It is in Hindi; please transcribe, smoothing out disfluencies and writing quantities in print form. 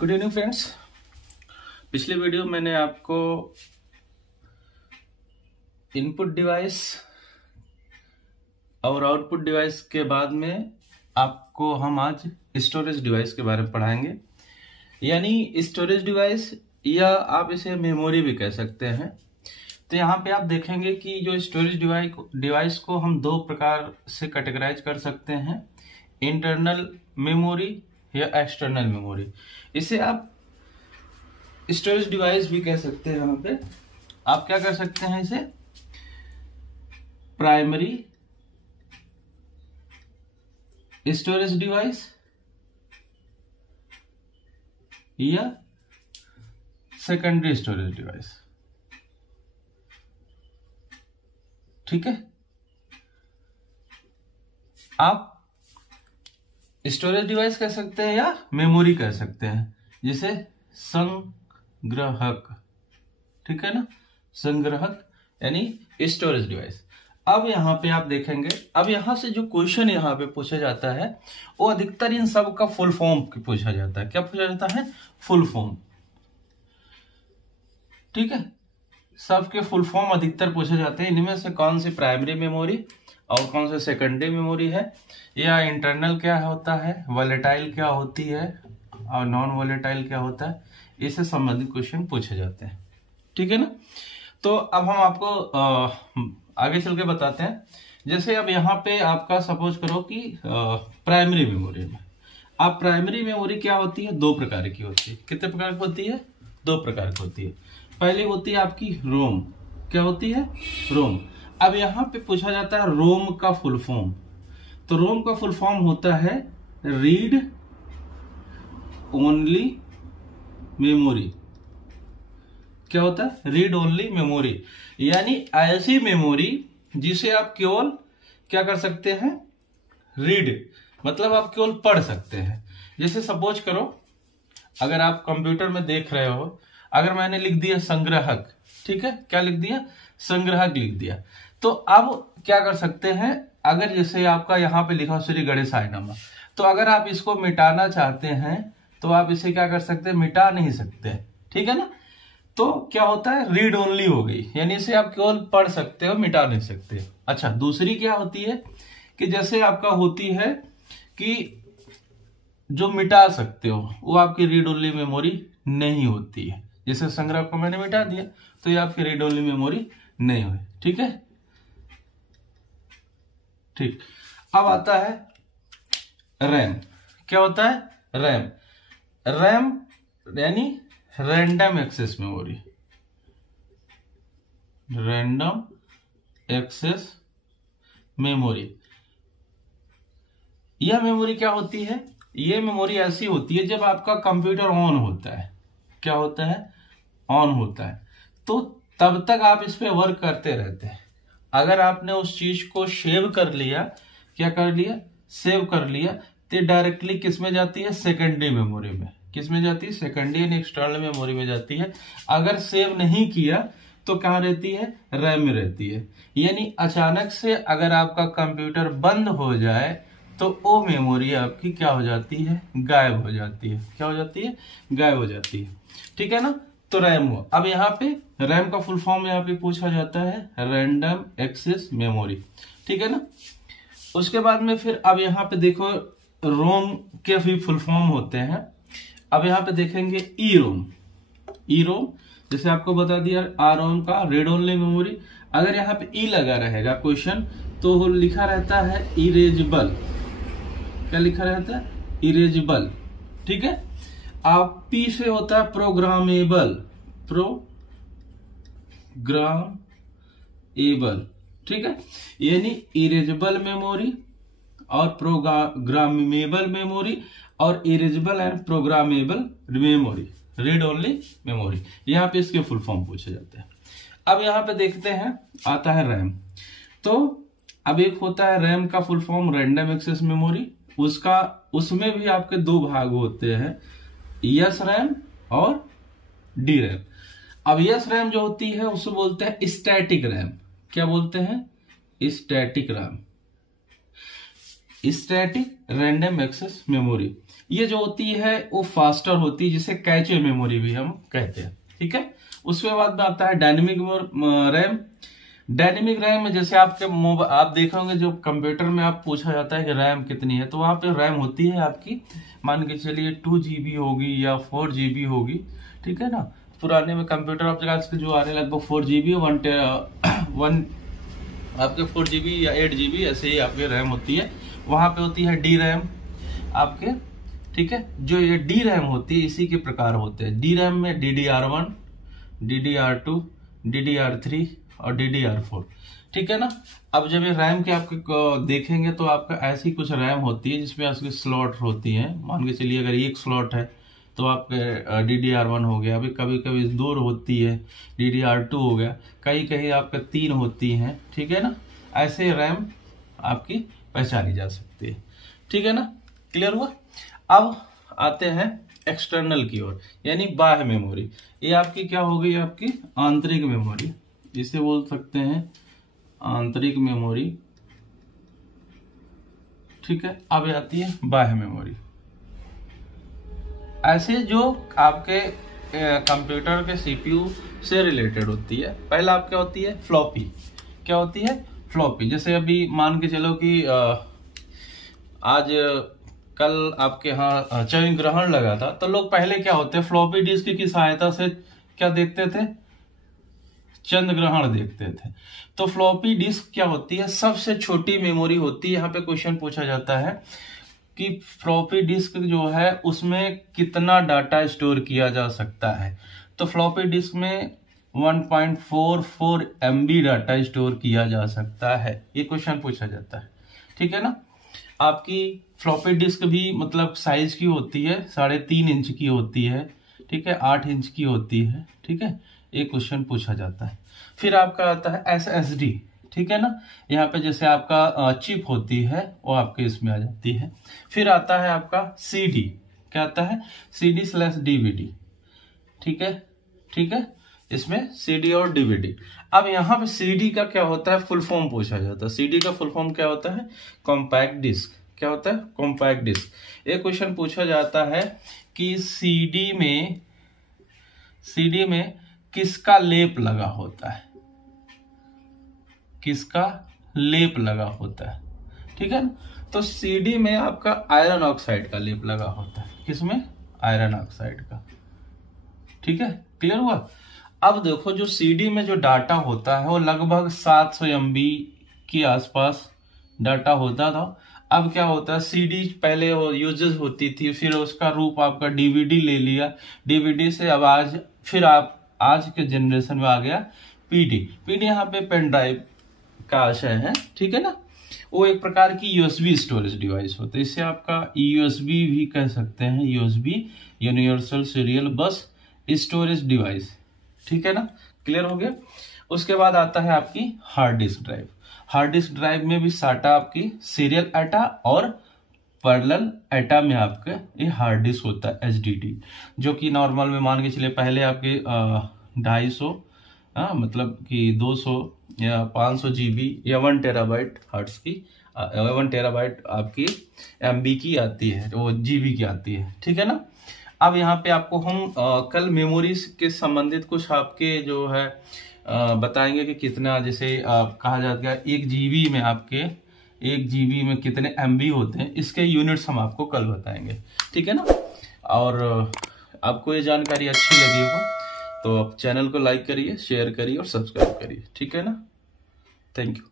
Good evening friends. पिछले वीडियो मैंने आपको इनपुट डिवाइस और आउटपुट डिवाइस के बाद में आपको हम आज स्टोरेज डिवाइस के बारे में पढ़ाएंगे। यानी स्टोरेज डिवाइस या आप इसे मेमोरी भी कह सकते हैं। तो यहाँ पे आप देखेंगे कि जो स्टोरेज डिवाइस को हम दो प्रकार से कैटेगराइज कर सकते हैं, इंटरनल मेमोरी या एक्सटर्नल मेमोरी। इसे आप स्टोरेज डिवाइस भी कह सकते हैं। यहाँ पे आप क्या कर सकते हैं, इसे प्राइमरी स्टोरेज डिवाइस या सेकेंडरी स्टोरेज डिवाइस। ठीक है, आप स्टोरेज डिवाइस कह सकते हैं या मेमोरी कह सकते हैं, जिसे संग्रहक, ठीक है ना, संग्रहक यानी स्टोरेज डिवाइस। अब यहां पे आप देखेंगे, अब यहां से जो क्वेश्चन यहां पे पूछा जाता है वो अधिकतर इन सब का फुल फॉर्म पूछा जाता है। क्या पूछा जाता है? Full form. ठीक है, सबके फुल फॉर्म अधिकतर पूछे जाते हैं। इनमें से कौन सी प्राइमरी मेमोरी और कौन सी सेकेंडरी मेमोरी है, या इंटरनल क्या होता है, वॉलेटाइल क्या होती है और नॉन वॉलेटाइल क्या होता है, इससे संबंधित क्वेश्चन पूछे जाते हैं। ठीक है ना। तो अब हम आपको आगे चल के बताते हैं। जैसे अब यहाँ पे आपका सपोज करो कि प्राइमरी मेमोरी में, अब प्राइमरी मेमोरी क्या होती है? दो प्रकार की होती है। कितने प्रकार की होती है? दो प्रकार की होती है। पहली होती है आपकी रोम। क्या होती है? रोम। अब यहाँ पे पूछा जाता है रोम का फुल फॉर्म। तो रोम का फुल फॉर्म होता है रीड ओनली मेमोरी। क्या होता है? रीड ओनली मेमोरी, यानी ऐसी मेमोरी जिसे आप केवल क्या कर सकते हैं? रीड, मतलब आप केवल पढ़ सकते हैं। जैसे सपोज करो, अगर आप कंप्यूटर में देख रहे हो, अगर मैंने लिख दिया संग्रहक, ठीक है, क्या लिख दिया? संग्रहक लिख दिया। तो अब क्या कर सकते हैं, अगर जैसे आपका यहाँ पे लिखा श्री गणेशाय नमः, तो अगर आप इसको मिटाना चाहते हैं तो आप इसे क्या कर सकते हैं? मिटा नहीं सकते। ठीक है ना। तो क्या होता है? रीड ओनली हो गई, यानी इसे आप केवल पढ़ सकते हो, मिटा नहीं सकते। अच्छा, दूसरी क्या होती है कि जैसे आपका होती है कि जो मिटा सकते हो, वो आपकी रीड ओनली मेमोरी नहीं होती है। जैसे संग्रह को मैंने मिटा दिया तो ये आपकी रीड ओनली मेमोरी नहीं हुई। ठीक है, ठीक। अब आता है रैम। क्या होता है? रैम। रैम यानी random access memory. Random access memory. यह मेमोरी क्या होती है? यह मेमोरी ऐसी होती है जब आपका कंप्यूटर ऑन होता है। क्या होता है? ऑन होता है, तो तब तक आप इस पे वर्क करते रहते हैं। अगर आपने उस चीज को सेव कर लिया, क्या कर लिया? सेव कर लिया, तो डायरेक्टली किस में जाती है? सेकेंडरी मेमोरी में। किस में जाती है? सेकेंडरी यानी एक्सटर्नल मेमोरी में जाती है। अगर सेव नहीं किया तो कहाँ रहती है? रैम में रहती है। यानी अचानक से अगर आपका कंप्यूटर बंद हो जाए तो वो मेमोरी आपकी क्या हो जाती है? गायब हो जाती है। क्या हो जाती है? गायब हो जाती है। ठीक है ना। तो रैम हुआ। अब यहाँ पे रैम का फुल फॉर्म यहाँ पे पूछा जाता है रैंडम एक्सेस मेमोरी। ठीक है ना। उसके बाद में फिर अब यहाँ पे देखो, रोम के भी फुल फॉर्म होते हैं। अब यहाँ पे देखेंगे ई रोम। ई रोम, जैसे आपको बता दिया रोम का रीड ओनली मेमोरी। अगर यहाँ पे ई लगा रहेगा क्वेश्चन, तो लिखा रहता है इरेजेबल। क्या लिखा रहता है? इरेजेबल। ठीक है। आप पी से होता है प्रोग्रामेबल। प्रोग्रामेबल। ठीक है, यानी इरेजेबल मेमोरी और प्रोग्रामेबल मेमोरी और erasable and programmable memory, read only memory. यहाँ पे इसके फुल फॉर्म पूछे जाते हैं। अब यहाँ पे देखते हैं, आता है रैम। तो अब एक होता है रैम का full form random access memory. उसमें भी आपके दो भाग होते हैं, यस रैम और डी रैम। अब यस रैम जो होती है उसे बोलते हैं स्टैटिक रैम। क्या बोलते हैं? Static RAM. Static random access memory. ये जो होती है वो फास्टर होती है, जिसे कैचे मेमोरी भी हम कहते हैं, ठीक है। उसके बाद में आता है डायनेमिक रैम। डायनेमिक रैम में जैसे आपके आप देखोगे जो कंप्यूटर में आप पूछा जाता है कि रैम कितनी है, तो वहां पे रैम होती है आपकी, मान के चलिए 2 GB होगी या 4 GB होगी, ठीक है ना। पुराने में कंप्यूटर आप जगह जो आ रहे हैं लगभग 4 GB, वन आपके 4 GB या 8 GB ऐसे ही आपके रैम होती है। वहां पे होती है डी रैम आपके, ठीक है। जो ये डी रैम होती है इसी के प्रकार होते हैं। डी रैम में DDR1, DDR2, DDR3 और DDR4, ठीक है ना। अब जब ये रैम के आपके देखेंगे तो आपका ऐसी कुछ रैम होती है जिसमें आपकी स्लॉट होती है। मान के चलिए अगर एक स्लॉट है तो आपके DDR1 हो गया, अभी कभी कभी 2 होती है, DDR2 हो गया, कहीं कहीं आपका 3 होती हैं, ठीक है ना। ऐसे रैम आपकी पहचानी जा सकती है, ठीक है ना। क्लियर हुआ। अब आते हैं एक्सटर्नल की ओर, यानी बाह्य मेमोरी। ये आपकी क्या हो गई, आपकी आंतरिक मेमोरी, इसे बोल सकते हैं आंतरिक मेमोरी, ठीक है। अब आती है बाह्य मेमोरी। ऐसे जो आपके कंप्यूटर के CPU से रिलेटेड होती है। पहला आप क्या होती है, फ्लॉपी। क्या होती है, फ्लॉपी। जैसे अभी मान के चलो कि आज कल आपके यहाँ चंद्र ग्रहण लगा था, तो लोग पहले क्या होते हैं, फ्लॉपी डिस्क की सहायता से क्या देखते थे, चंद्र ग्रहण देखते थे। तो फ्लॉपी डिस्क क्या होती है, सबसे छोटी मेमोरी होती है। यहाँ पे क्वेश्चन पूछा जाता है कि फ्लॉपी डिस्क जो है उसमें कितना डाटा स्टोर किया जा सकता है। तो फ्लॉपी डिस्क में 1.44 MB डाटा स्टोर किया जा सकता है, ये क्वेश्चन पूछा जाता है, ठीक है ना। आपकी फ्लॉपी डिस्क भी मतलब साइज की होती है, 3.5 इंच की होती है, ठीक है, 8 इंच की होती है, ठीक है। एक क्वेश्चन पूछा जाता है। फिर आपका आता है SSD, ठीक है ना। यहाँ पे जैसे आपका चिप होती है वो आपके इसमें आ जाती है। फिर आता है आपका CD, क्या आता है, CD/DVD, ठीक है, ठीक है। इसमें CD और DVD। अब यहाँ पे CD का क्या होता है, फुल फॉर्म पूछा जाता है। CD का फुल फॉर्म क्या होता है, कॉम्पैक्ट डिस्क। क्या होता है, कॉम्पैक्ट डिस्क। एक क्वेश्चन पूछा जाता है कि CD में किसका लेप लगा होता है, किसका लेप लगा होता है, ठीक है ना। तो CD में आपका आयरन ऑक्साइड का लेप लगा होता है। किसमें, आयरन ऑक्साइड का, ठीक है। क्लियर हुआ। अब देखो जो CD में जो डाटा होता है वो लगभग 700 MB के आसपास डाटा होता था। अब क्या होता है, CD पहले यूजेस होती थी, फिर उसका रूप आपका DVD ले लिया, DVD से अब आज के जनरेशन में आ गया PD यहाँ पे पेन ड्राइव का आशय है, ठीक है ना। वो एक प्रकार की USB स्टोरेज डिवाइस होता है। इससे आपका USB भी कह सकते हैं, USB यूनिवर्सल सीरियल बस स्टोरेज डिवाइस, ठीक है ना। क्लियर हो गया। उसके बाद आता है आपकी hard disk drive. Hard disk drive में भी SATA आपकी सीरियल एटा और पैरेलल एटा में आपका ये हार्ड डिस्क होता है HDD, जो कि नॉर्मल में मान के चलिए पहले आपके 250 मतलब कि 200 या 500 GB या 1 टेराबाइट हर्ट्ज की 1 टेराबाइट आपकी MB की आती है, वो GB की आती है, ठीक है ना। अब यहाँ पे आपको हम कल मेमोरी के संबंधित कुछ आपके जो है बताएंगे कि कितना, जैसे कहा जाता है 1 GB में आपके 1 GB में कितने MB होते हैं, इसके यूनिट्स हम आपको कल बताएंगे, ठीक है ना। और आपको ये जानकारी अच्छी लगी हो तो आप चैनल को लाइक करिए, शेयर करिए और सब्सक्राइब करिए, ठीक है ना। Thank you.